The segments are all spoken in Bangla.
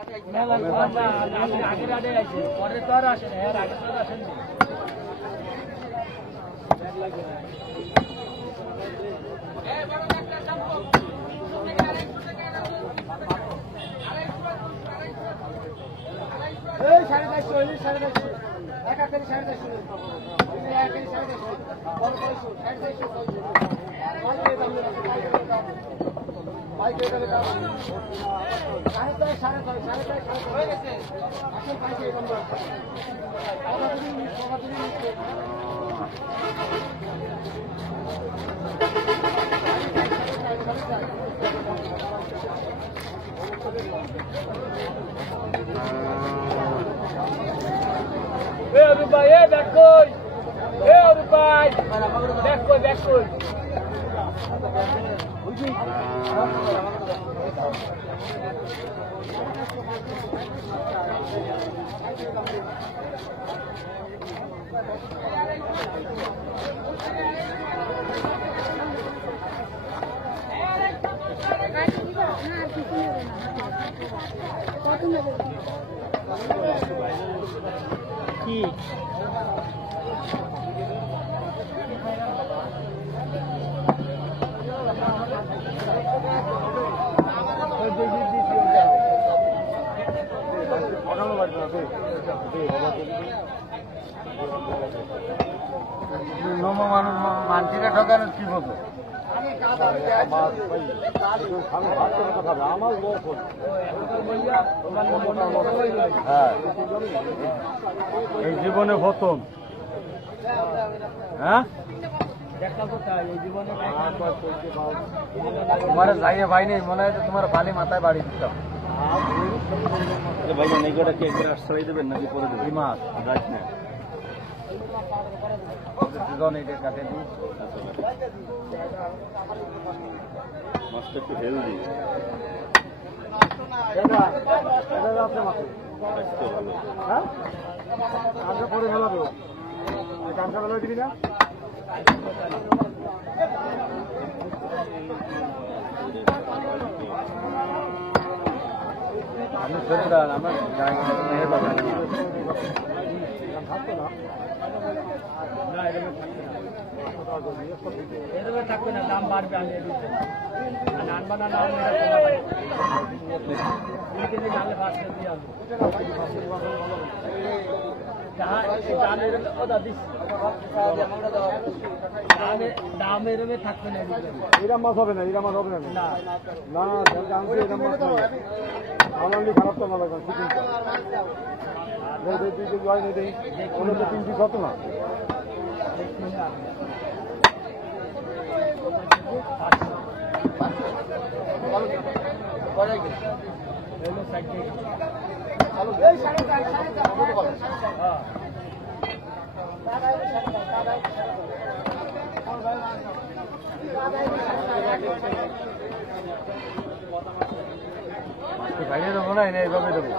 আগের আগে আছে পরে তো আর আসেন এর আগে তো আসেন এই 450 450 একা করে 450 একা করে 450 বড় করে 450 বাইকে গেলে দাম 450 হয়ে গেছে আসল পাইছে এই নম্বর Rupai, back koi. Rupai, back koi, back koi. কি মানসিরা ঠকানোর কি বলবো হ্যাঁ এই জীবনে প্রথম হ্যাঁ তোমার যাইয়ে ভাই নেই মনে হয় তোমার বালি মাথায় বাড়ি দিতাম ভাই নেগোটা কি একবার আশ্রয় দেবেন নাকি পরে দেবেন মাছ রাখ না কাটে দিই মাছটা একটু হেলদি হ্যাঁ পরে ফেলাবো কামটা বেলা দিবি না আমি আমার এরকম থাকবে না দাম বাড়বে আমি আনবা না জানলে বাড়তে দিয়ে দাম এরকম থাকবে না এরম মাছ হবে না এরম মাছ হবে না না এরম মাছ আমার খারাপ তো না লাগবে তিনটি কত না বাইরে দেবো না এনে এইভাবে দেবো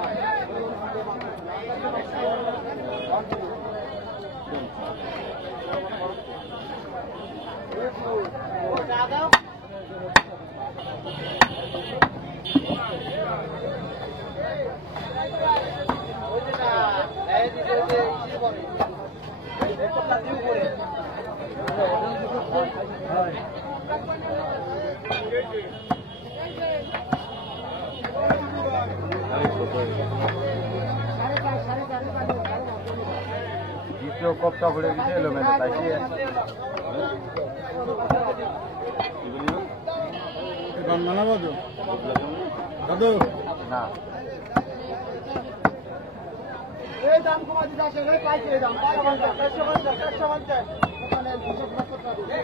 দ্বিতীয় কপটা পড়ে গেছে এলো মেলে তাই কি বানাবো দাদু না এই দাম কমা দিতে আসে রে পাইছে দাম 450 ওখানে 250 টাকা দিই